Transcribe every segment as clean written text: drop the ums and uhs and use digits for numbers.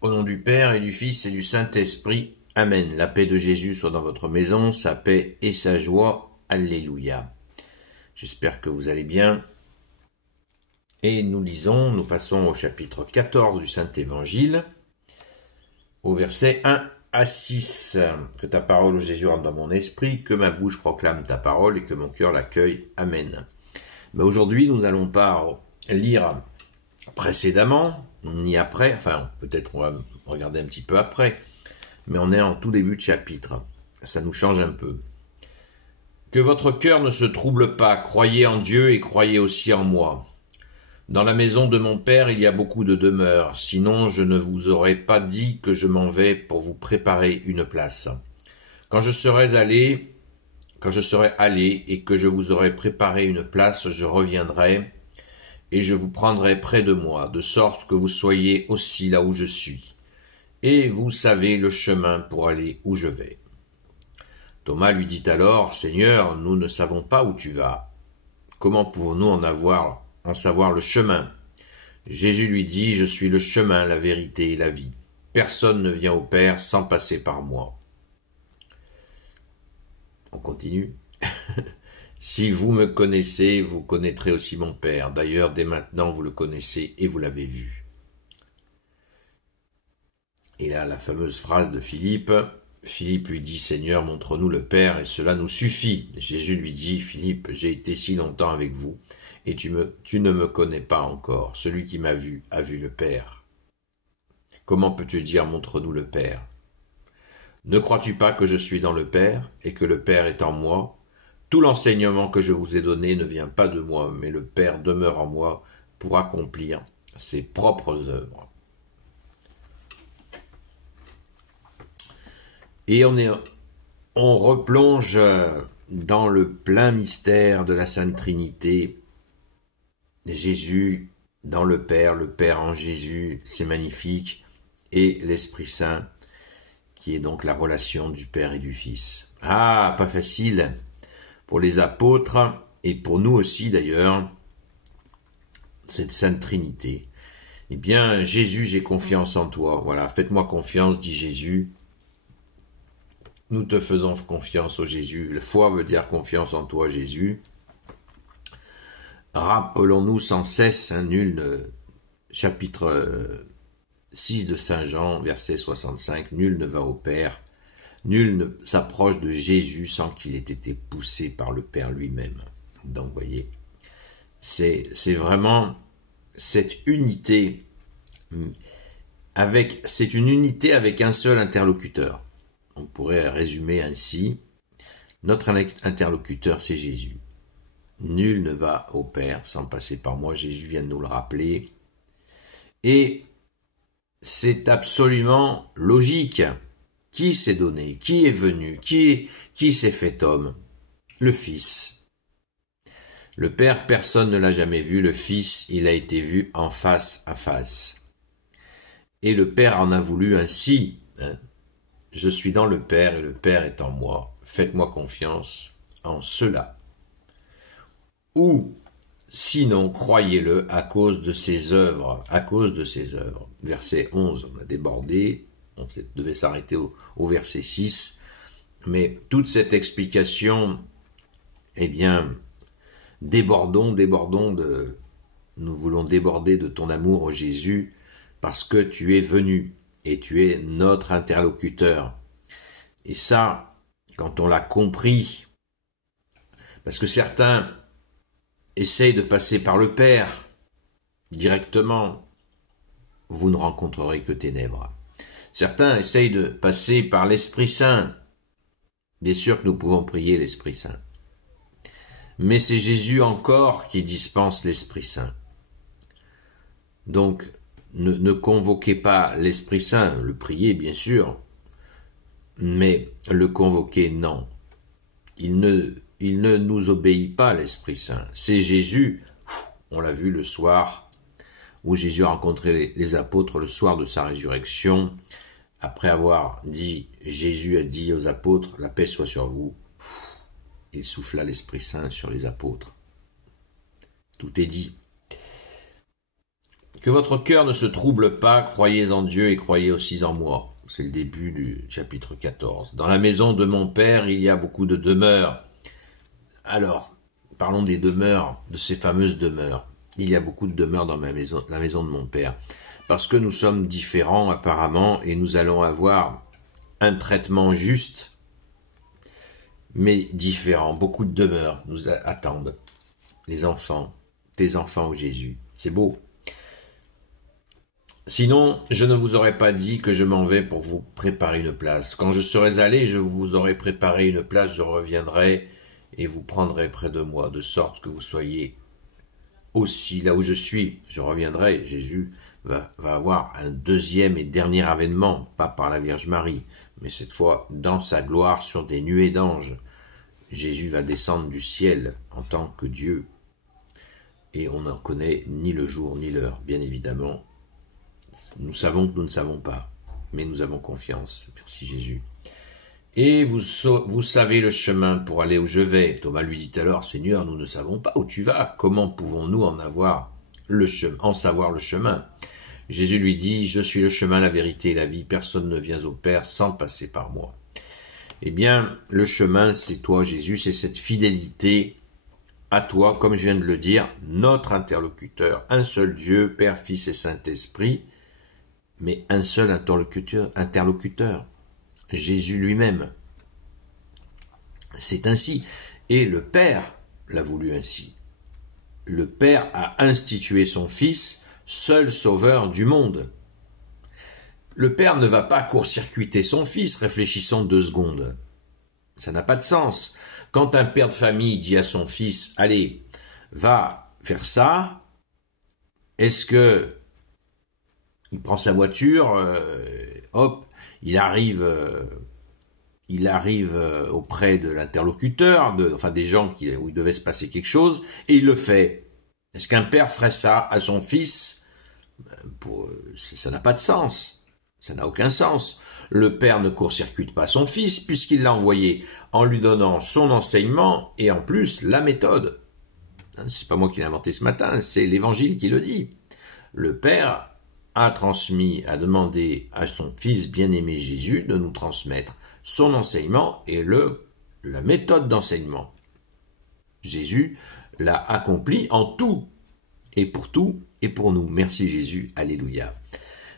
Au nom du Père et du Fils et du Saint-Esprit. Amen. La paix de Jésus soit dans votre maison, sa paix et sa joie. Alléluia. J'espère que vous allez bien. Et nous passons au chapitre 14 du Saint-Évangile, au verset 1 à 6. Que ta parole, ô Jésus, rentre dans mon esprit, que ma bouche proclame ta parole et que mon cœur l'accueille. Amen. Mais aujourd'hui, nous n'allons pas lire précédemment, ni après, enfin peut-être on va regarder un petit peu après, mais on est en tout début de chapitre, ça nous change un peu. Que votre cœur ne se trouble pas, croyez en Dieu et croyez aussi en moi. Dans la maison de mon Père il y a beaucoup de demeures, sinon je ne vous aurais pas dit que je m'en vais pour vous préparer une place. Quand je serai allé et que je vous aurai préparé une place, je reviendrai et je vous prendrai près de moi, de sorte que vous soyez aussi là où je suis. Et vous savez le chemin pour aller où je vais. Thomas lui dit alors, Seigneur, nous ne savons pas où tu vas. Comment pouvons-nous en savoir le chemin? Jésus lui dit, je suis le chemin, la vérité et la vie. Personne ne vient au Père sans passer par moi. On continue. Si vous me connaissez, vous connaîtrez aussi mon Père. D'ailleurs, dès maintenant, vous le connaissez et vous l'avez vu. Et là, la fameuse phrase de Philippe. Philippe lui dit, Seigneur, montre-nous le Père, et cela nous suffit. Jésus lui dit, Philippe, j'ai été si longtemps avec vous, et tu ne me connais pas encore. Celui qui m'a vu a vu le Père. Comment peux-tu dire, montre-nous le Père? Ne crois-tu pas que je suis dans le Père, et que le Père est en moi? Tout l'enseignement que je vous ai donné ne vient pas de moi, mais le Père demeure en moi pour accomplir ses propres œuvres. Et on replonge dans le plein mystère de la Sainte Trinité. Jésus dans le Père en Jésus, c'est magnifique, et l'Esprit Saint, qui est donc la relation du Père et du Fils. Ah, pas facile pour les apôtres, et pour nous aussi d'ailleurs, cette Sainte Trinité. Eh bien, Jésus, j'ai confiance en toi. Voilà, faites-moi confiance, dit Jésus. Nous te faisons confiance, ô Jésus. La foi veut dire confiance en toi, Jésus. Rappelons-nous sans cesse, chapitre 6 de Saint Jean, verset 65, nul ne va au Père, nul ne s'approche de Jésus sans qu'il ait été poussé par le Père lui-même. Donc, vous voyez, c'est vraiment cette unité c'est une unité avec un seul interlocuteur. On pourrait résumer ainsi, notre interlocuteur, c'est Jésus. Nul ne va au Père sans passer par moi, Jésus vient de nous le rappeler. Et c'est absolument logique. Qui s'est donné? Qui est venu? Qui s'est fait homme? Le Fils. Le Père, personne ne l'a jamais vu. Le Fils, il a été vu en face à face. Et le Père en a voulu ainsi. Je suis dans le Père et le Père est en moi. Faites-moi confiance en cela. Ou, sinon, croyez-le à cause de ses œuvres. À cause de ses œuvres. Verset 11, on a débordé. On devait s'arrêter au verset 6. Mais toute cette explication, eh bien, nous voulons déborder de ton amour, ô Jésus, parce que tu es venu et tu es notre interlocuteur. Et ça, quand on l'a compris, parce que certains essayent de passer par le Père directement, vous ne rencontrerez que ténèbres. Certains essayent de passer par l'Esprit Saint. Bien sûr que nous pouvons prier l'Esprit Saint. Mais c'est Jésus encore qui dispense l'Esprit Saint. Donc, ne convoquez pas l'Esprit Saint, le priez bien sûr, mais le convoquer, non. Il ne nous obéit pas, l'Esprit Saint. C'est Jésus, on l'a vu le soir, où Jésus a rencontré les apôtres le soir de sa résurrection. Après avoir dit, Jésus a dit aux apôtres, la paix soit sur vous. Il souffla l'Esprit Saint sur les apôtres. Tout est dit. Que votre cœur ne se trouble pas, croyez en Dieu et croyez aussi en moi. C'est le début du chapitre 14. Dans la maison de mon Père, il y a beaucoup de demeures. Alors, parlons des demeures, de ces fameuses demeures. Il y a beaucoup de demeures dans la maison de mon Père. Parce que nous sommes différents apparemment et nous allons avoir un traitement juste, mais différent. Beaucoup de demeures nous attendent. Les enfants, tes enfants au Jésus. C'est beau. Sinon, je ne vous aurais pas dit que je m'en vais pour vous préparer une place. Quand je serai allé, je vous aurai préparé une place, je reviendrai et vous prendrai près de moi, de sorte que vous soyez aussi là où je suis. Je reviendrai, Jésus va avoir un deuxième et dernier avènement, pas par la Vierge Marie, mais cette fois dans sa gloire sur des nuées d'anges. Jésus va descendre du ciel en tant que Dieu, et on n'en connaît ni le jour ni l'heure, bien évidemment. Nous savons que nous ne savons pas, mais nous avons confiance. Merci Jésus. Et vous savez le chemin pour aller où je vais. Thomas lui dit alors, Seigneur, nous ne savons pas où tu vas. Comment pouvons-nous en savoir le chemin? Jésus lui dit, je suis le chemin, la vérité et la vie. Personne ne vient au Père sans passer par moi. Eh bien, le chemin, c'est toi, Jésus, c'est cette fidélité à toi, comme je viens de le dire, notre interlocuteur, un seul Dieu, Père, Fils et Saint-Esprit, mais un seul interlocuteur, Jésus lui-même. C'est ainsi. Et le Père l'a voulu ainsi. Le Père a institué son Fils, seul sauveur du monde. Le Père ne va pas court-circuiter son Fils, réfléchissons 2 secondes. Ça n'a pas de sens. Quand un père de famille dit à son fils, allez, va faire ça, est-ce que il prend sa voiture, hop, il arrive auprès de l'interlocuteur, des gens où il devait se passer quelque chose, et il le fait. Est-ce qu'un père ferait ça à son fils? Ça n'a pas de sens. Ça n'a aucun sens. Le père ne court-circuite pas son fils puisqu'il l'a envoyé en lui donnant son enseignement et en plus la méthode. C'est pas moi qui l'ai inventé ce matin, c'est l'Évangile qui le dit. Le père a demandé à son fils bien-aimé Jésus de nous transmettre son enseignement et la méthode d'enseignement. Jésus l'a accompli en tout et pour nous. Merci Jésus, alléluia.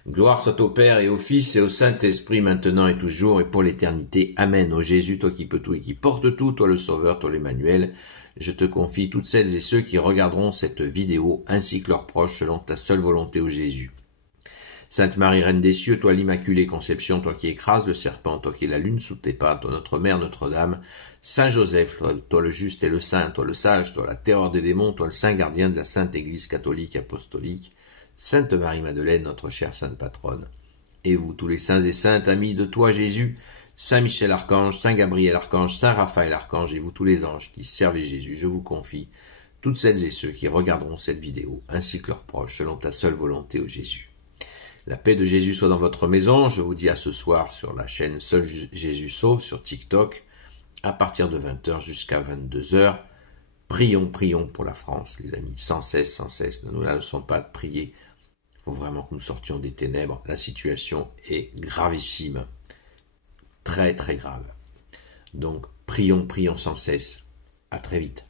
Gloire soit au Père et au Fils et au Saint-Esprit, maintenant et toujours et pour l'éternité. Amen. Ô Jésus, toi qui peux tout et qui porte tout, toi le Sauveur, toi l'Emmanuel, je te confie toutes celles et ceux qui regarderont cette vidéo, ainsi que leurs proches, selon ta seule volonté, ô Jésus. Sainte Marie, Reine des cieux, toi l'Immaculée Conception, toi qui écrases le serpent, toi qui es la lune sous tes pas, toi notre Mère Notre-Dame, Saint Joseph, toi le juste et le saint, toi le sage, toi la terreur des démons, toi le saint gardien de la Sainte Église catholique apostolique, Sainte Marie-Madeleine, notre chère Sainte Patronne, et vous tous les saints et saintes, amis de toi Jésus, Saint Michel Archange, Saint Gabriel Archange, Saint Raphaël Archange, et vous tous les anges qui servez Jésus, je vous confie toutes celles et ceux qui regarderont cette vidéo, ainsi que leurs proches, selon ta seule volonté, ô Jésus. La paix de Jésus soit dans votre maison, je vous dis à ce soir sur la chaîne Seul Jésus Sauve, sur TikTok, à partir de 20h jusqu'à 22h. Prions pour la France, les amis, sans cesse, ne nous laissons pas de prier. Il faut vraiment que nous sortions des ténèbres. La situation est gravissime. Très, très grave. Donc, prions sans cesse. À très vite.